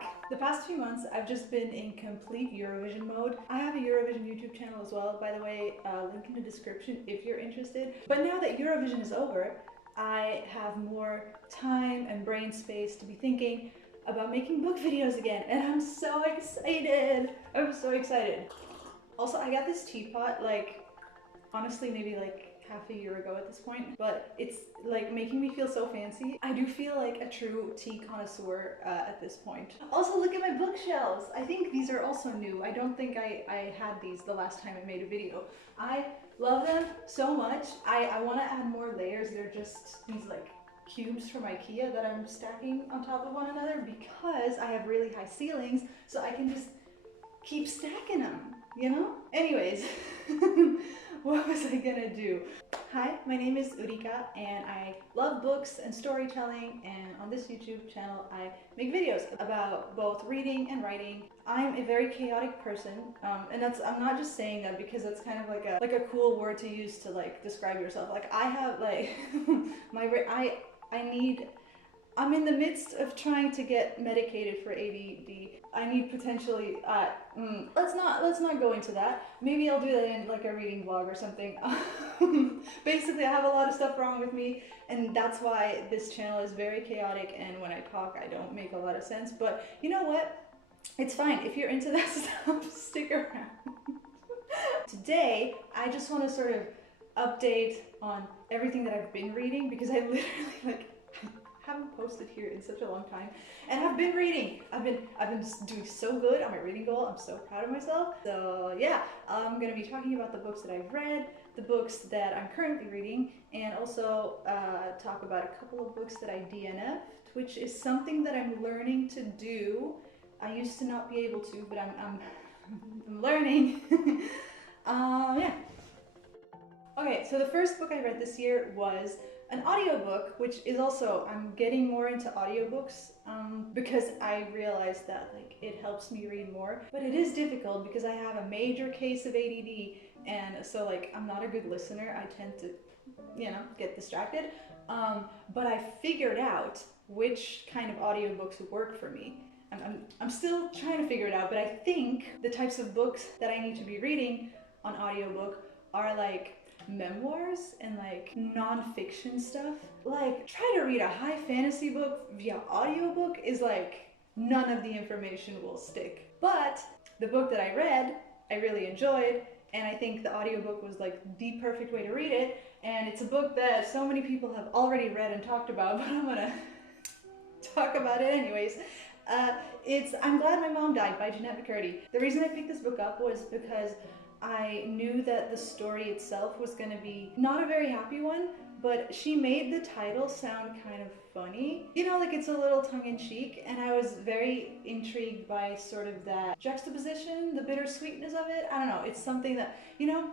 back. The past few months, I've just been in complete Eurovision mode. I have a Eurovision YouTube channel as well, by the way, link in the description if you're interested. But now that Eurovision is over, I have more time and brain space to be thinking about making book videos again, and I'm so excited! I'm so excited. Also, I got this teapot, like, honestly, maybe like half a year ago at this point, but it's like making me feel so fancy. I do feel like a true tea connoisseur at this point. Also, look at my bookshelves. I think these are also new. I don't think I had these the last time I made a video. I love them so much. I want to add more layers. They're just these like cubes from IKEA that I'm stacking on top of one another because I have really high ceilings, so I can just keep stacking them, you know? Anyways, what was I gonna do? Hi, my name is Ulrike and I love books and storytelling, and on this YouTube channel I make videos about both reading and writing. I'm a very chaotic person, and I'm not just saying that because that's kind of like a cool word to use to like describe yourself. Like I have like I'm in the midst of trying to get medicated for ADD. I need potentially, let's not go into that. Maybe I'll do that in like a reading vlog or something. Basically, I have a lot of stuff wrong with me, and that's why this channel is very chaotic, and when I talk, I don't make a lot of sense. But you know what? It's fine. If you're into that stuff, stick around. Today, I just want to sort of update on everything that I've been reading, because I literally haven't posted here in such a long time, and I've been reading. I've been doing so good on my reading goal. I'm so proud of myself. So yeah, I'm gonna be talking about the books that I've read, the books that I'm currently reading, and also talk about a couple of books that I DNF'd, which is something that I'm learning to do. I used to not be able to, but I'm learning. Yeah. Okay, so the first book I read this year was an audiobook, which is also, I'm getting more into audiobooks because I realized that like it helps me read more, but it is difficult because I have a major case of ADD, and so like I'm not a good listener. I tend to, you know, get distracted, but I figured out which kind of audiobooks work for me. I'm still trying to figure it out, but I think the types of books that I need to be reading on audiobook are like memoirs and like non-fiction stuff. Like, try to read a high fantasy book via audiobook is like none of the information will stick. But the book that I read, I really enjoyed, and I think the audiobook was like the perfect way to read it, and it's a book that so many people have already read and talked about, but I'm gonna talk about it anyways. It's I'm Glad My Mom Died by Jeanette McCurdy. The reason I picked this book up was because I knew that the story itself was going to be not a very happy one, but she made the title sound kind of funny. You know, like it's a little tongue-in-cheek, and I was very intrigued by sort of that juxtaposition, the bittersweetness of it. I don't know, it's something that, you know,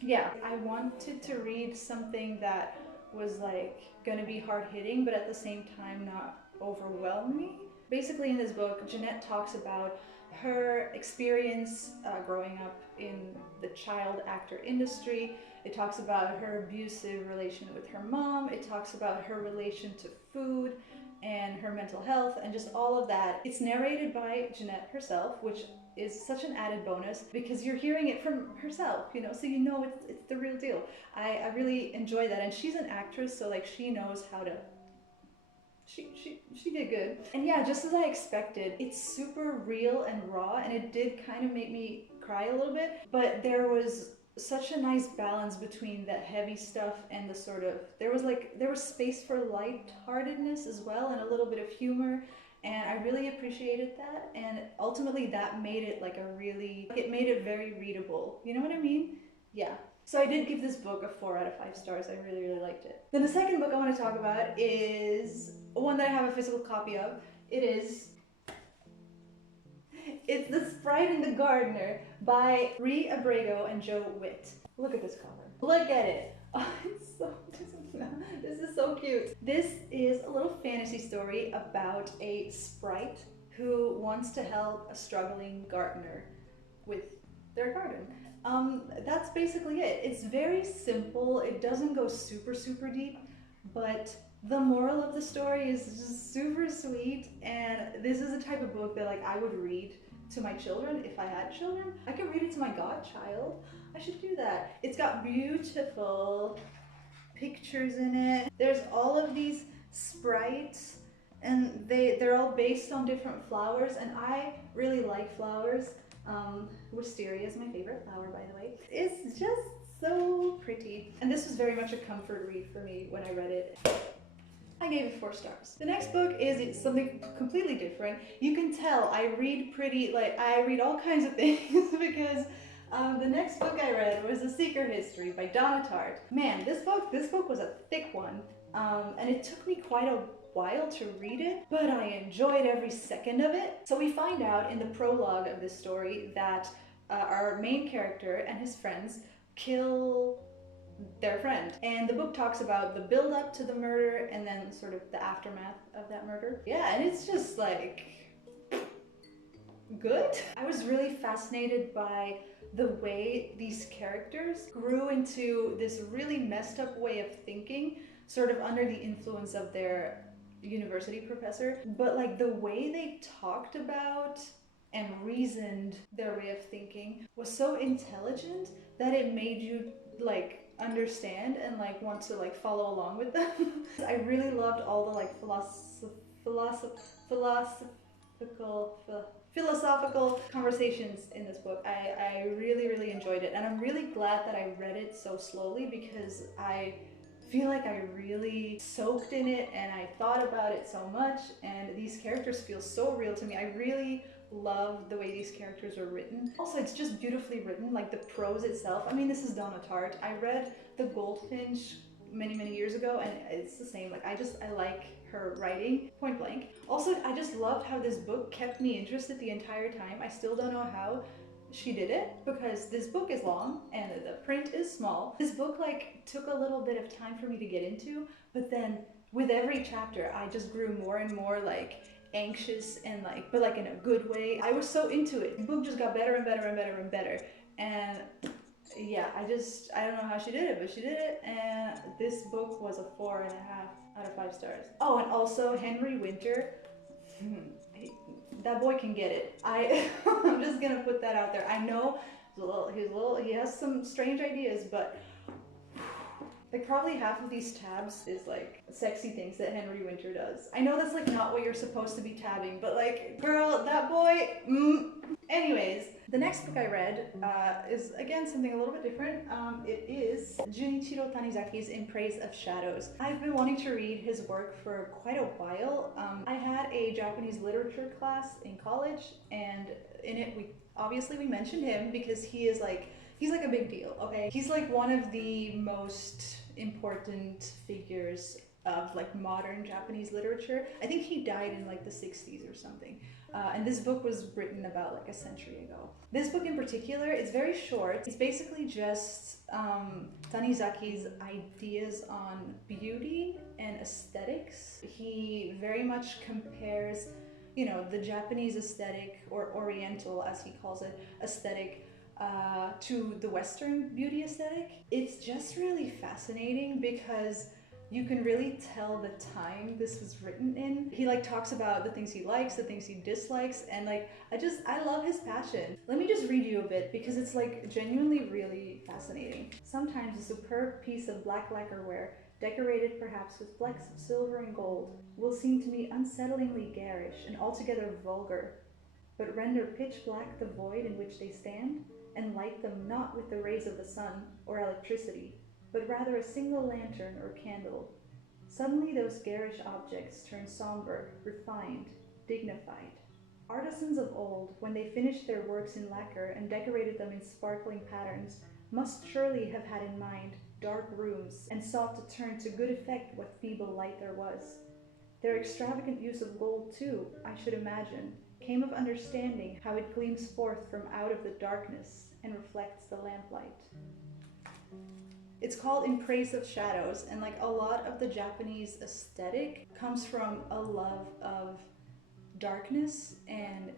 yeah, I wanted to read something that was like going to be hard-hitting, but at the same time not overwhelm me. Basically in this book, Jeanette talks about her experience growing up in the child actor industry. It talks about her abusive relation with her mom. It talks about her relation to food and her mental health and just all of that. It's narrated by Jeanette herself, which is such an added bonus because you're hearing it from herself, you know, so you know it's the real deal. I really enjoy that, and she's an actress, so like she knows how to she did good. And yeah, just as I expected, it's super real and raw, and it did kind of make me cry a little bit, but there was such a nice balance between that heavy stuff and the sort of, there was space for lightheartedness as well and a little bit of humor, and I really appreciated that, and ultimately that made it like it made it very readable. You know what I mean? Yeah. So I did give this book a 4 out of 5 stars. I really, really liked it. Then the second book I want to talk about is one that I have a physical copy of. It's The Sprite and the Gardener by Ree Abrego and Joe Witt. Look at this cover. Look at it. Oh, this is so cute. This is a little fantasy story about a sprite who wants to help a struggling gardener with their garden. That's basically it. It's very simple. It doesn't go super deep, but The moral of the story is just super sweet, and this is the type of book that like I would read to my children if I had children. I could read it to my godchild. I should do that. It's got beautiful pictures in it. There's all of these sprites, and they're all based on different flowers, and I really like flowers. Wisteria is my favorite flower, by the way. It's just so pretty, and this was very much a comfort read for me when I read it. I gave it 4 stars. The next book is something completely different. You can tell I read I read all kinds of things because the next book I read was A Secret History by Donna Tartt. Man, this book was a thick one, and it took me quite a while to read it, but I enjoyed every second of it. So we find out in the prologue of this story that our main character and his friends kill their friend, and the book talks about the build up to the murder and then sort of the aftermath of that murder. Yeah, and it's just like good. I was really fascinated by the way these characters grew into this really messed up way of thinking, sort of under the influence of their university professor, but like the way they talked about and reasoned their way of thinking was so intelligent that it made you like understand and like want to like follow along with them. I really loved all the like philosophical conversations in this book. I really enjoyed it, and I'm really glad that I read it so slowly because I feel like I really soaked in it and I thought about it so much, and these characters feel so real to me. I really love the way these characters are written. Also, it's just beautifully written, like the prose itself. I mean, this is Donna Tartt. I read The Goldfinch many years ago, and it's the same. Like I like her writing, point blank. Also, I just loved how this book kept me interested the entire time. I still don't know how she did it because this book is long and the print is small. This book like took a little bit of time for me to get into, but then with every chapter I just grew more and more like anxious and like, but like in a good way. I was so into it. The book just got better and better and better and better. And yeah, I don't know how she did it, but she did it. And this book was a 4.5 out of 5 stars. Oh, and also Henry Winter. That boy can get it. I'm just gonna put that out there. I know he has some strange ideas, but like probably half of these tabs is like sexy things that Henry Winter does. I know that's like not what you're supposed to be tabbing, but like, girl, that boy, Anyways, the next book I read is again something a little bit different. It is Junichiro Tanizaki's In Praise of Shadows. I've been wanting to read his work for quite a while. I had a Japanese literature class in college, and in it we mentioned him because he's like a big deal, okay? He's like one of the most important figures of like modern Japanese literature. I think he died in like the 60s or something. And this book was written about like a century ago. This book in particular is very short. It's basically just Tanizaki's ideas on beauty and aesthetics. He very much compares, you know, the Japanese aesthetic, or Oriental as he calls it, aesthetic, to the Western beauty aesthetic. It's just really fascinating because you can really tell the time this was written in. He like talks about the things he likes, the things he dislikes, and like I love his passion. Let me just read you a bit because it's like genuinely really fascinating. Sometimes a superb piece of black lacquerware, decorated perhaps with flecks of silver and gold, will seem to me unsettlingly garish and altogether vulgar, but render pitch black the void in which they stand, and light them not with the rays of the sun or electricity, but rather a single lantern or candle. Suddenly those garish objects turn somber, refined, dignified. Artisans of old, when they finished their works in lacquer and decorated them in sparkling patterns, must surely have had in mind dark rooms and sought to turn to good effect what feeble light there was. Their extravagant use of gold, too, I should imagine, came of understanding how it gleams forth from out of the darkness and reflects the lamplight. It's called In Praise of Shadows, and like a lot of the Japanese aesthetic comes from a love of darkness and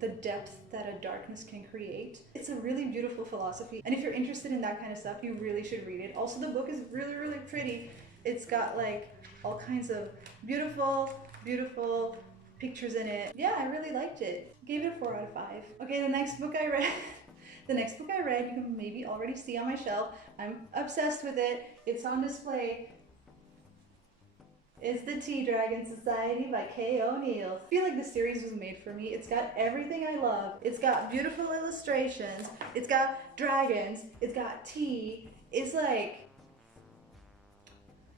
the depth that a darkness can create. It's a really beautiful philosophy, and if you're interested in that kind of stuff, you really should read it. Also, the book is really pretty. It's got like all kinds of beautiful pictures in it. Yeah, I really liked it. Gave it a 4 out of 5. Okay, the next book I read, the next book I read, you can maybe already see on my shelf. I'm obsessed with it. It's on display. It's The Tea Dragon Society by Kay O'Neill. I feel like the series was made for me. It's got everything I love. It's got beautiful illustrations. It's got dragons. It's got tea. It's like,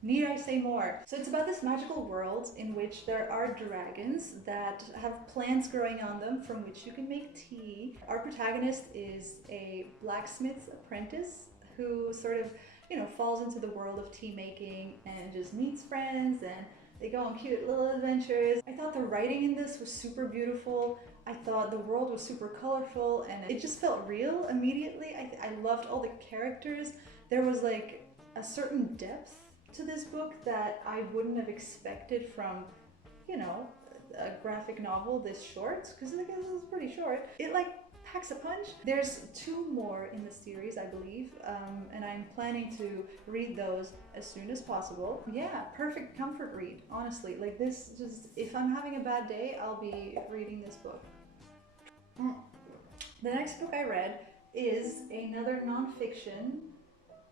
need I say more? So it's about this magical world in which there are dragons that have plants growing on them from which you can make tea. Our protagonist is a blacksmith's apprentice who sort of, you know, falls into the world of tea making and just meets friends and they go on cute little adventures. I thought the writing in this was super beautiful. I thought the world was super colorful and it just felt real immediately. I loved all the characters. There was like a certain depth to this book that I wouldn't have expected from, you know, a graphic novel this short, because like it was pretty short. It like packs a punch. There's 2 more in the series, I believe, and I'm planning to read those as soon as possible. Yeah, perfect comfort read, honestly. Like this, just if I'm having a bad day, I'll be reading this book. The next book I read is another nonfiction.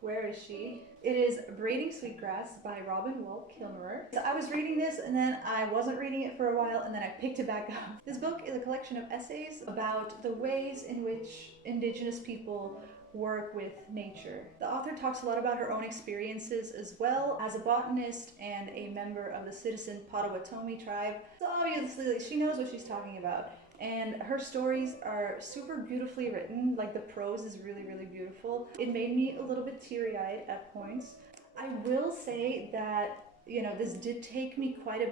Where is she? It is Braiding Sweetgrass by Robin Wall Kilmerer. So I was reading this and then I wasn't reading it for a while and then I picked it back up. This book is a collection of essays about the ways in which Indigenous people work with nature. The author talks a lot about her own experiences as well as a botanist and a member of the citizen Potawatomi tribe. So obviously like, she knows what she's talking about. And her stories are super beautifully written, like the prose is really beautiful. It made me a little bit teary-eyed at points. I will say that, you know, this did take me quite a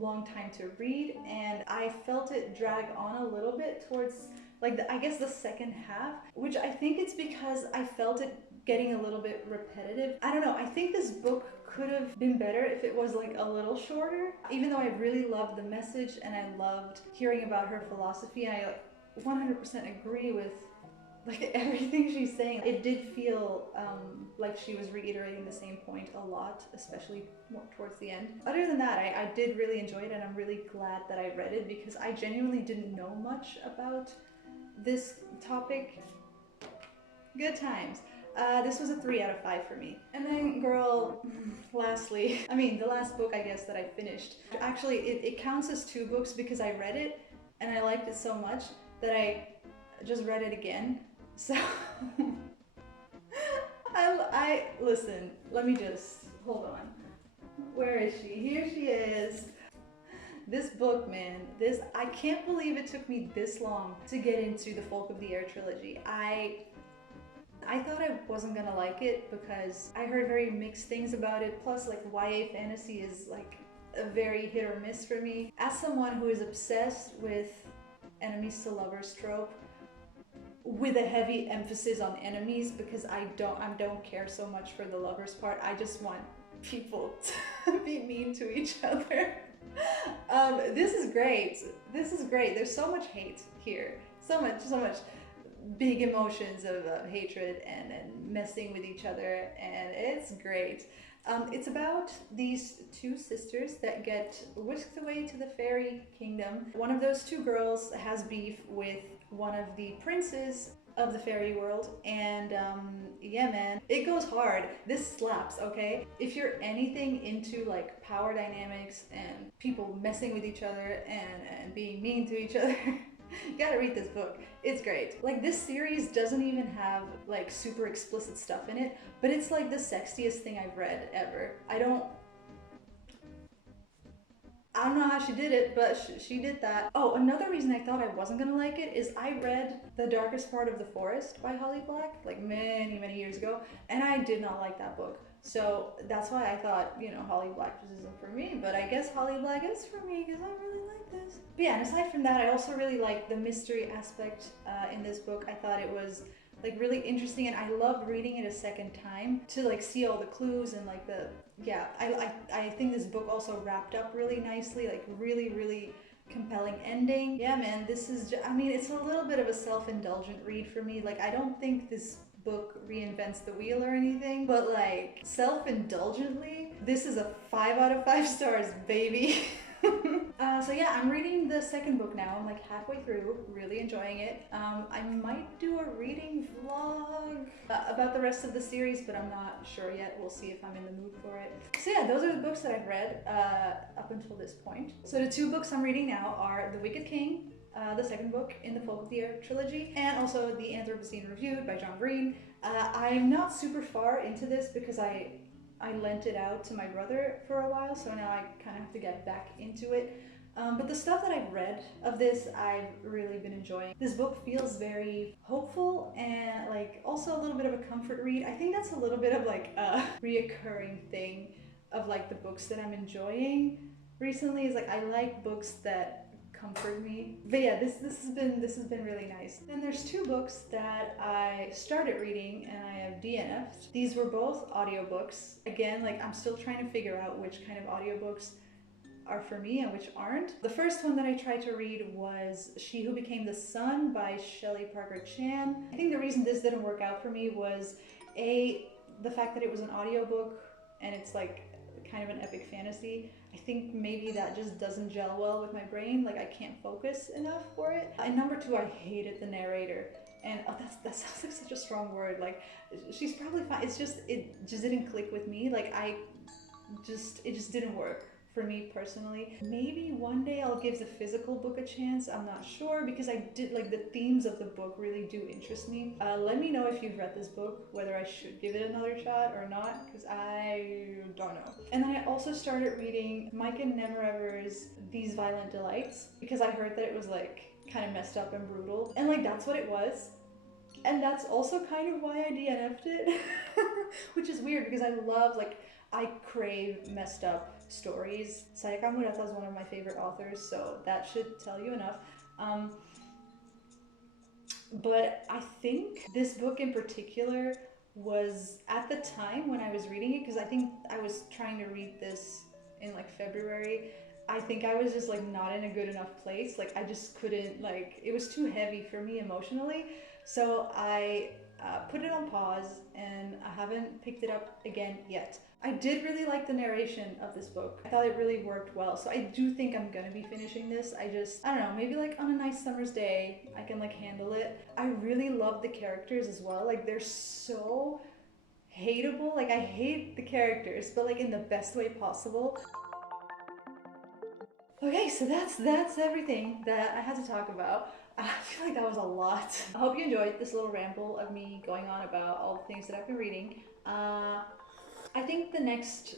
long time to read and I felt it drag on a little bit towards like I guess the second half, which I think it's because I felt it getting a little bit repetitive. I don't know, I think this book could have been better if it was like a little shorter. Even though I really loved the message and I loved hearing about her philosophy and I like 100% agree with like everything she's saying, it did feel like she was reiterating the same point a lot, especially more towards the end. Other than that, I did really enjoy it and I'm really glad that I read it because I genuinely didn't know much about this topic. Good times. This was a 3 out of 5 for me. And then, girl, lastly, I mean, the last book I guess that I finished. Actually, it counts as 2 books because I read it and I liked it so much that I just read it again. So, I listen, let me just, hold on. Where is she? Here she is. This book, man, I can't believe it took me this long to get into the Folk of the Air trilogy. I thought I wasn't gonna like it because I heard very mixed things about it. Plus, like, YA fantasy is like a very hit or miss for me. As someone who is obsessed with enemies to lovers trope, with a heavy emphasis on enemies because I don't care so much for the lovers part. I just want people to be mean to each other. This is great. This is great. There's so much hate here. So much big emotions of hatred and messing with each other, and it's great. It's about these 2 sisters that get whisked away to the fairy kingdom. One of those 2 girls has beef with one of the princes of the fairy world, and yeah, man, it goes hard. This slaps, okay? If you're anything into like power dynamics and people messing with each other and being mean to each other, you gotta read this book. It's great. Like, this series doesn't even have like super explicit stuff in it, but it's like the sexiest thing I've read ever. I don't know how she did it, but she did that. Oh, another reason I thought I wasn't gonna like it is I read The Darkest Part of the Forest by Holly Black like many years ago, and I did not like that book. So that's why I thought, you know, Holly Black just isn't for me, but I guess Holly Black is for me because I really like this. But yeah, and aside from that, I also really like the mystery aspect in this book. I thought it was like really interesting, and I loved reading it a second time to like see all the clues and like the, yeah, I think this book also wrapped up really nicely, like really compelling ending. Yeah, man, this is I mean, it's a little bit of a self-indulgent read for me. Like, I don't think this book reinvents the wheel or anything, but like self-indulgently, this is a 5 out of 5 stars, baby. So yeah, I'm reading the second book now. I'm like halfway through, really enjoying it. I might do a reading vlog about the rest of the series, but I'm not sure yet. We'll see if I'm in the mood for it. So yeah, those are the books that I've read up until this point. So the 2 books I'm reading now are The Wicked King, the second book in the Folk of the Air trilogy, and also The Anthropocene Reviewed by John Green. I'm not super far into this because I lent it out to my brother for a while, so now I kind of have to get back into it. But the stuff that I've read of this, I've really been enjoying. This book feels very hopeful and like also a little bit of a comfort read. I think that's a little bit of like a reoccurring thing of like the books that I'm enjoying recently, is like I like books that comfort me. But yeah, this has been really nice. Then there's 2 books that I started reading and I have DNF'd. These were both audiobooks. Again, like I'm still trying to figure out which kind of audiobooks are for me and which aren't. The first one that I tried to read was She Who Became the Sun by Shelley Parker Chan. I think the reason this didn't work out for me was the fact that it was an audiobook and it's like kind of an epic fantasy. I think maybe that just doesn't gel well with my brain. Like I can't focus enough for it. And number 2, I hated the narrator. And that sounds like such a strong word. Like she's probably fine. It just didn't click with me. Like it just didn't work for me personally. Maybe one day I'll give the physical book a chance. I'm not sure, because I did like the themes of the book really do interest me. Let me know if you've read this book, whether I should give it another shot or not, because I don't know. And then I also started reading Micah Nemerever's These Violent Delights, because I heard that it was like kind of messed up and brutal, and like that's what it was. And that's also kind of why I DNF'd it, which is weird because I crave messed up stories. Sayaka Murata is one of my favorite authors, so that should tell you enough. But I think this book in particular was, at the time when I was reading it, because I think I was trying to read this in like February, I think I was just like not in a good enough place. Like I just couldn't, like it was too heavy for me emotionally. So I put it on pause and I haven't picked it up again yet. I did really like the narration of this book. I thought it really worked well. So I do think I'm gonna be finishing this. I don't know, maybe like on a nice summer's day, I can like handle it. I really love the characters as well. Like they're so hateable. Like I hate the characters, but like in the best way possible. Okay, so that's everything that I had to talk about. I feel like that was a lot. I hope you enjoyed this little ramble of me going on about all the things that I've been reading. I think the next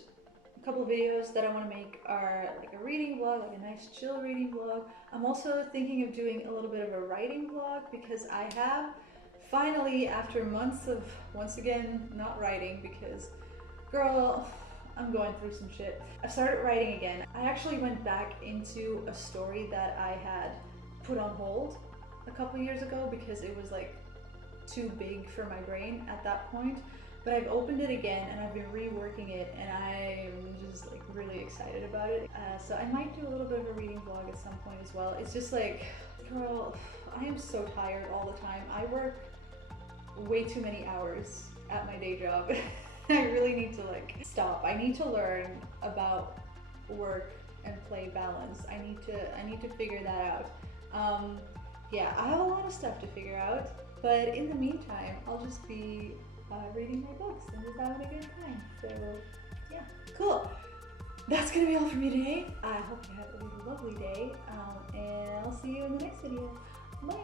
couple of videos that I want to make are like a reading vlog, like a nice chill reading vlog. I'm also thinking of doing a little bit of a writing vlog because I have finally, after months of, once again, not writing because, girl, I'm going through some shit. I started writing again. I actually went back into a story that I had put on hold a couple years ago because it was like too big for my brain at that point. But I've opened it again and I've been reworking it and I'm just like really excited about it. So I might do a little bit of a reading vlog at some point as well. It's just like, girl, I am so tired all the time. I work way too many hours at my day job. I really need to like stop. I need to learn about work and play balance. I need to figure that out. Yeah, I have a lot of stuff to figure out, but in the meantime, I'll just be reading my books and just having a good time. So yeah, cool. That's gonna be all for me today. I hope you have a really lovely day, and I'll see you in the next video. Bye!